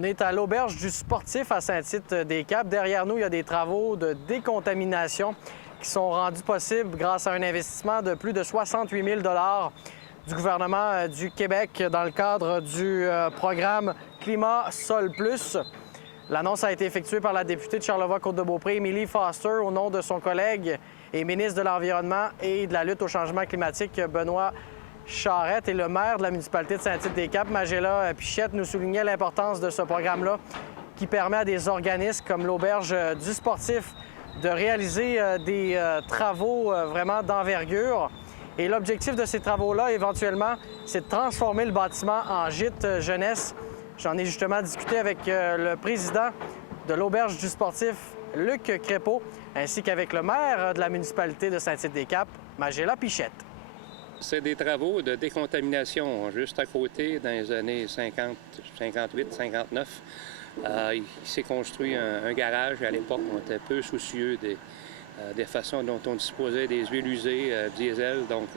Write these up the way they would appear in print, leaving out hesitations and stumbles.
On est à l'auberge du Sportif à Saint-Tite-des-Caps. Derrière nous, il y a des travaux de décontamination qui sont rendus possibles grâce à un investissement de plus de 68 000 du gouvernement du Québec dans le cadre du programme Climat Sol Plus. L'annonce a été effectuée par la députée de Charlevoix-Côte-de-Beaupré, Émilie Foster, au nom de son collègue et ministre de l'Environnement et de la lutte au changement climatique, Benoît Charette, et le maire de la municipalité de Saint-Tite-des-Caps, Magella Pichette, nous soulignait l'importance de ce programme-là qui permet à des organismes comme l'Auberge du Sportif de réaliser des travaux vraiment d'envergure. Et l'objectif de ces travaux-là, éventuellement, c'est de transformer le bâtiment en gîte jeunesse. J'en ai justement discuté avec le président de l'Auberge du Sportif, Luc Crépeau, ainsi qu'avec le maire de la municipalité de Saint-Tite-des-Caps, Magella Pichette. C'est des travaux de décontamination juste à côté dans les années 50, 58, 59. Il s'est construit un garage. À l'époque, on était peu soucieux des façons dont on disposait des huiles usées diesel. Donc,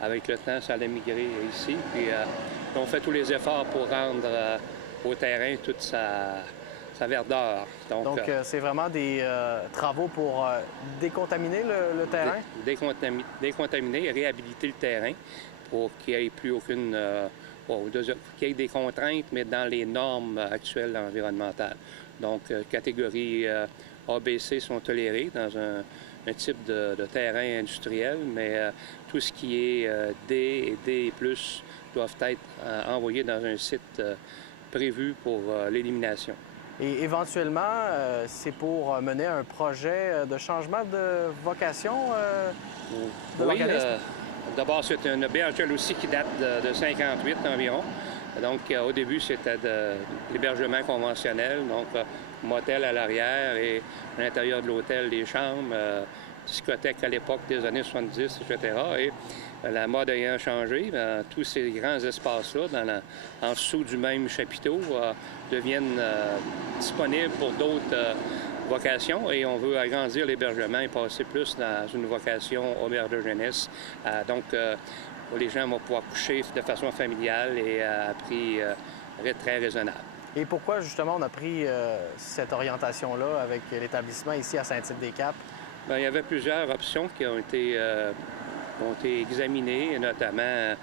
avec le temps, ça allait migrer ici. Puis, on fait tous les efforts pour rendre au terrain toute sa verdeur. Donc c'est vraiment des travaux pour décontaminer le terrain? Décontaminer et réhabiliter le terrain pour qu'il n'y ait plus aucune... qu'il y ait des contraintes, mais dans les normes actuelles environnementales. Donc, catégories ABC sont tolérées dans un type de terrain industriel, mais tout ce qui est D et D+, doivent être envoyés dans un site prévu pour l'élimination. Et éventuellement, c'est pour mener un projet de changement de vocation de l'organisme? D'abord, c'est une auberge aussi qui date de 58 environ. Donc, au début, c'était de l'hébergement conventionnel, donc motel à l'arrière et à l'intérieur de l'hôtel, des chambres, discothèque à l'époque des années 70, etc. Et la mode ayant changé, tous ces grands espaces-là, en dessous du même chapiteau, deviennent disponibles pour d'autres vocations et on veut agrandir l'hébergement et passer plus dans une vocation auberge de jeunesse. Donc, où les gens vont pouvoir coucher de façon familiale et à prix très raisonnable. Et pourquoi, justement, on a pris cette orientation-là avec l'établissement ici à Saint-Tite-des-Caps? Bien, il y avait plusieurs options qui ont été examinées, notamment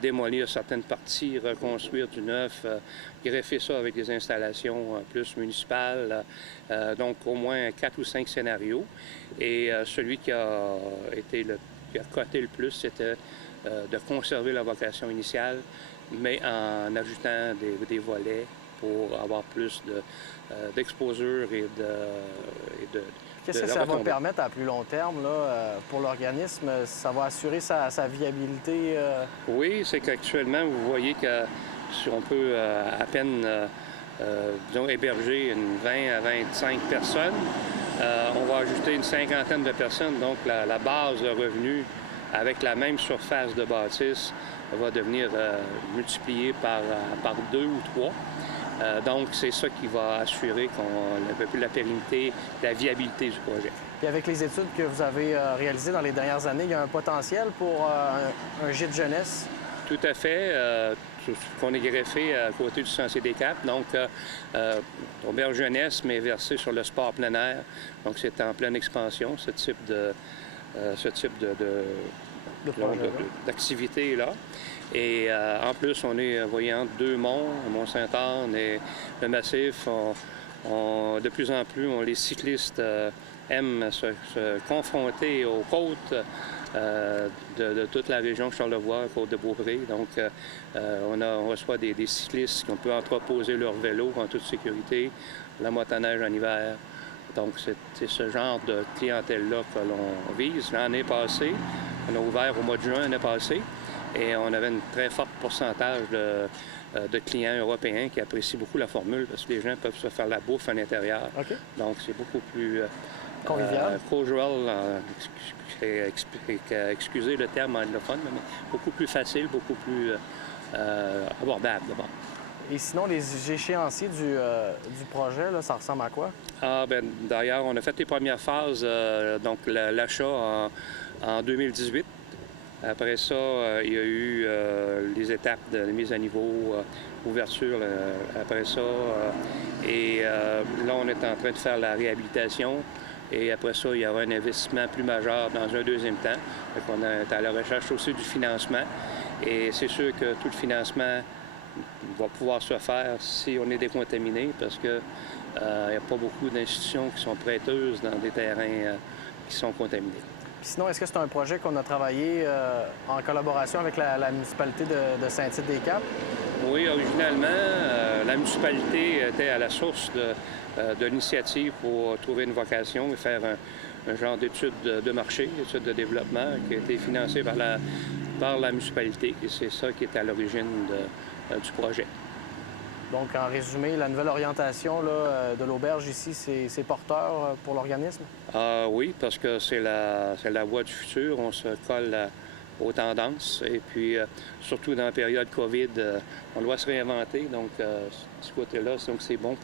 démolir certaines parties, reconstruire du neuf, greffer ça avec des installations plus municipales. Donc, au moins 4 ou 5 scénarios. Et celui qui a coté le plus, c'était de conserver la vocation initiale, mais en ajoutant des volets pour avoir plus d'exposure et de Qu'est-ce que ça va permettre à plus long terme là, pour l'organisme? Ça va assurer sa viabilité? Oui, c'est qu'actuellement, vous voyez que si on peut à peine disons, héberger une 20 à 25 personnes, on va ajouter une cinquantaine de personnes. Donc, la base de revenus avec la même surface de bâtisse va devenir multipliée par 2 ou 3. Donc, c'est ça qui va assurer qu'on a un peu plus la pérennité, la viabilité du projet. Puis avec les études que vous avez réalisées dans les dernières années, il y a un potentiel pour un gîte jeunesse? Tout à fait. Qu'on est greffé à côté du Sentier des Caps. Donc, auberge jeunesse, mais versé sur le sport plein air. Donc, c'est en pleine expansion, ce type d'activité-là. Et en plus, on est, voyant deux monts, Mont-Saint-Anne et le Massif. De plus en plus, les cyclistes aiment se confronter aux côtes de toute la région Charlevoix, Côte-de-Beaupré. Donc, on reçoit des cyclistes qui peuvent entreposer leur vélo en toute sécurité, la motoneige en hiver. Donc, c'est ce genre de clientèle-là que l'on vise. L'année passée, on a ouvert au mois de juin l'année passée et on avait un très fort pourcentage de clients européens qui apprécient beaucoup la formule parce que les gens peuvent se faire la bouffe à l'intérieur. Okay. Donc, c'est beaucoup plus convivial. Casual, excusez le terme anglophone, mais beaucoup plus facile, beaucoup plus abordable d'abord. Et sinon, les échéanciers du projet, là, ça ressemble à quoi? D'ailleurs, on a fait les premières phases, donc l'achat en 2018. Après ça, il y a eu les étapes de mise à niveau, ouverture après ça. Et là, on est en train de faire la réhabilitation. Et après ça, il y aura un investissement plus majeur dans un deuxième temps. On est à la recherche aussi du financement. Et c'est sûr que tout le financement va pouvoir se faire si on est décontaminé, parce qu'il n'y a pas beaucoup d'institutions qui sont prêteuses dans des terrains qui sont contaminés. Puis sinon, est-ce que c'est un projet qu'on a travaillé en collaboration avec la municipalité de Saint-Tite-des-Caps? Oui, originalement, la municipalité était à la source de l'initiative pour trouver une vocation et faire un genre d'étude de marché, d'étude de développement qui a été financée par la municipalité. Et c'est ça qui est à l'origine du projet. Donc, en résumé, la nouvelle orientation là, de l'auberge ici, c'est porteur pour l'organisme? Oui, parce que c'est la voie du futur. On se colle aux tendances. Et puis, surtout dans la période COVID, on doit se réinventer. Donc, ce côté-là, donc c'est bon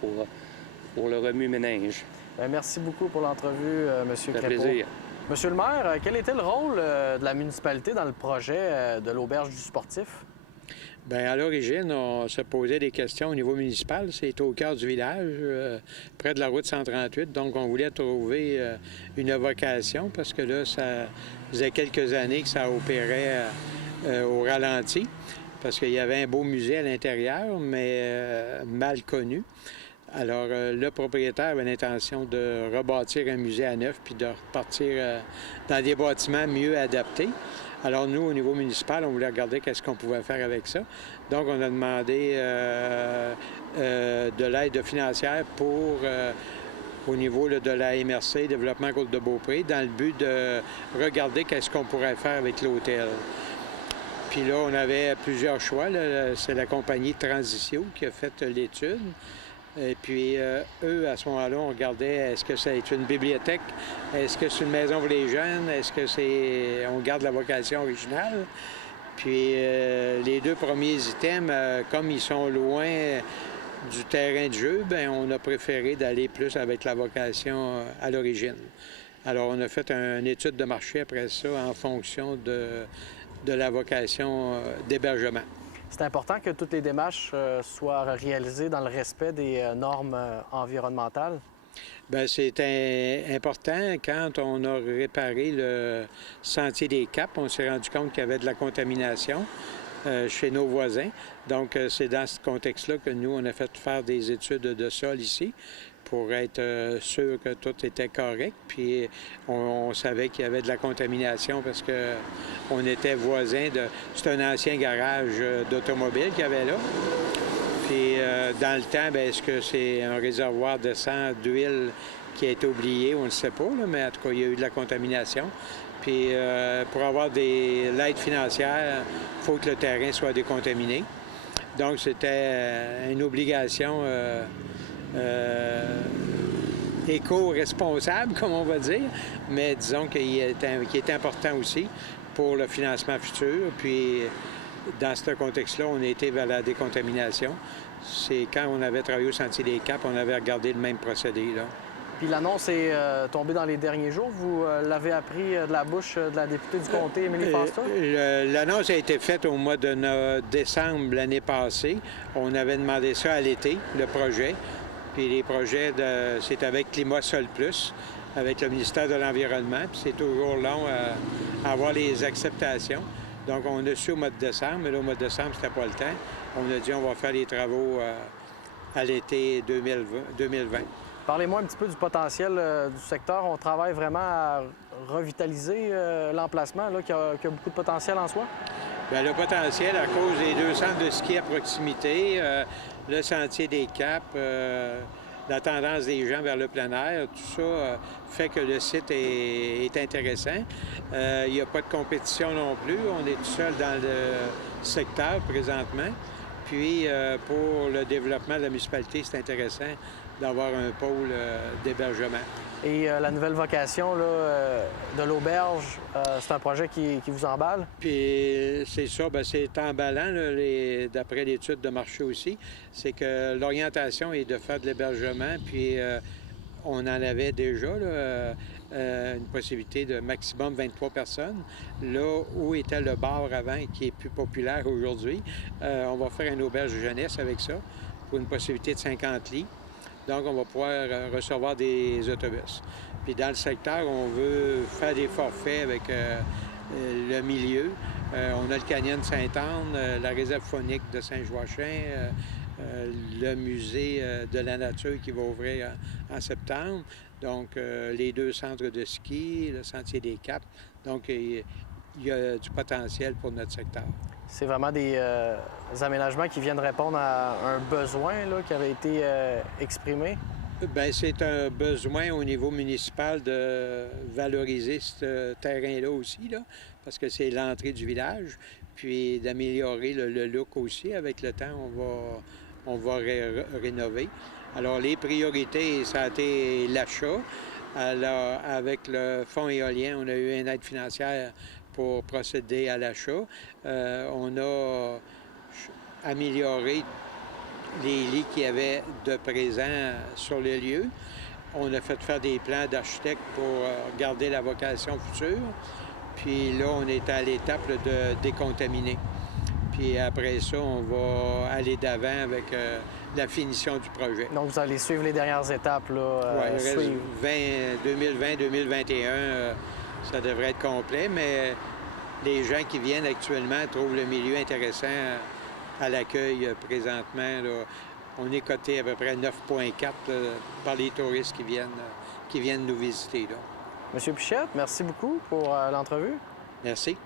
pour le remue-ménage. Bien, merci beaucoup pour l'entrevue, M. Crépeau. Ça fait plaisir. Monsieur le maire, quel était le rôle de la municipalité dans le projet de l'auberge du sportif? Bien, à l'origine, on se posait des questions au niveau municipal. C'est au cœur du village, près de la route 138. Donc, on voulait trouver une vocation parce que là, ça faisait quelques années que ça opérait au ralenti parce qu'il y avait un beau musée à l'intérieur, mais mal connu. Alors, le propriétaire avait l'intention de rebâtir un musée à neuf puis de repartir dans des bâtiments mieux adaptés. Alors, nous, au niveau municipal, on voulait regarder qu'est-ce qu'on pouvait faire avec ça. Donc, on a demandé de l'aide financière pour, au niveau là, de la MRC, Développement Côte-de-Beaupré, dans le but de regarder qu'est-ce qu'on pourrait faire avec l'hôtel. Puis là, on avait plusieurs choix. C'est la compagnie Transitio qui a fait l'étude. Et puis, eux, à ce moment-là, on regardait, est-ce que c'est une bibliothèque? Est-ce que c'est une maison pour les jeunes? Est-ce que c'est... On garde la vocation originale? Puis, les deux premiers items, comme ils sont loin du terrain de jeu, bien, on a préféré d'aller plus avec la vocation à l'origine. Alors, on a fait une étude de marché après ça en fonction de la vocation d'hébergement. C'est important que toutes les démarches soient réalisées dans le respect des normes environnementales? Bien, c'est important. Quand on a réparé le sentier des Caps, on s'est rendu compte qu'il y avait de la contamination chez nos voisins. Donc, c'est dans ce contexte-là que nous, on a fait faire des études de sol ici pour être sûr que tout était correct. Puis on savait qu'il y avait de la contamination parce qu'on était voisins de... C'est un ancien garage d'automobile qu'il y avait là. Puis dans le temps, bien, est-ce que c'est un réservoir de sang, d'huile qui a été oublié? On ne le sait pas, là, mais en tout cas, il y a eu de la contamination. Puis pour avoir l'aide financière, il faut que le terrain soit décontaminé. Donc, c'était une obligation éco-responsable, comme on va dire, mais disons qu'il est important aussi pour le financement futur. Puis, dans ce contexte-là, on a été vers la décontamination. C'est quand on avait travaillé au Sentier des Caps, on avait regardé le même procédé, là. Puis l'annonce est tombée dans les derniers jours. Vous l'avez appris de la bouche de la députée du comté, Émilie Foster? L'annonce a été faite au mois de décembre l'année passée. On avait demandé ça à l'été, le projet. Puis les projets, c'est avec Climat Sol Plus, avec le ministère de l'Environnement. Puis c'est toujours long à avoir les acceptations. Donc, on a su au mois de décembre, mais là, au mois de décembre, c'était pas le temps. On a dit on va faire les travaux à l'été 2020. Parlez-moi un petit peu du potentiel du secteur. On travaille vraiment à revitaliser l'emplacement, là, qui a beaucoup de potentiel en soi? Bien, le potentiel, à cause des 2 centres de ski à proximité, le Sentier des Caps, la tendance des gens vers le plein air, tout ça fait que le site est intéressant. Il n'y a pas de compétition non plus. On est tout seul dans le secteur présentement. Puis, pour le développement de la municipalité, c'est intéressant d'avoir un pôle d'hébergement. Et la nouvelle vocation là, de l'auberge, c'est un projet qui vous emballe? Puis c'est ça, bien, c'est emballant, d'après l'étude de marché aussi. C'est que l'orientation est de faire de l'hébergement, puis on en avait déjà là, une possibilité de maximum 23 personnes. Là où était le bar avant, qui est plus populaire aujourd'hui, on va faire une auberge de jeunesse avec ça, pour une possibilité de 50 lits. Donc, on va pouvoir recevoir des autobus. Puis dans le secteur, on veut faire des forfaits avec le milieu. On a le canyon de Sainte-Anne, la réserve faunique de Saint-Joachim, le musée de la nature qui va ouvrir en septembre. Donc, les 2 centres de ski, le Sentier des Caps. Donc, il y a du potentiel pour notre secteur. C'est vraiment des aménagements qui viennent répondre à un besoin là, qui avait été exprimé? Bien, c'est un besoin au niveau municipal de valoriser ce terrain-là aussi, là, parce que c'est l'entrée du village, puis d'améliorer le look aussi. Avec le temps, on va rénover. Alors, les priorités, ça a été l'achat. Alors, avec le fonds éolien, on a eu une aide financière pour procéder à l'achat. On a amélioré les lits qu'il y avait de présent sur le lieu. On a fait faire des plans d'architecte pour garder la vocation future. Puis là, on est à l'étape de décontaminer. Puis après ça, on va aller d'avant avec la finition du projet. Donc, vous allez suivre les dernières étapes, là, Oui, 2020-2021, ça devrait être complet, mais les gens qui viennent actuellement trouvent le milieu intéressant à l'accueil présentement. Là. On est coté à peu près 9,4 par les touristes qui viennent nous visiter. Là. Monsieur Pichette, merci beaucoup pour l'entrevue. Merci.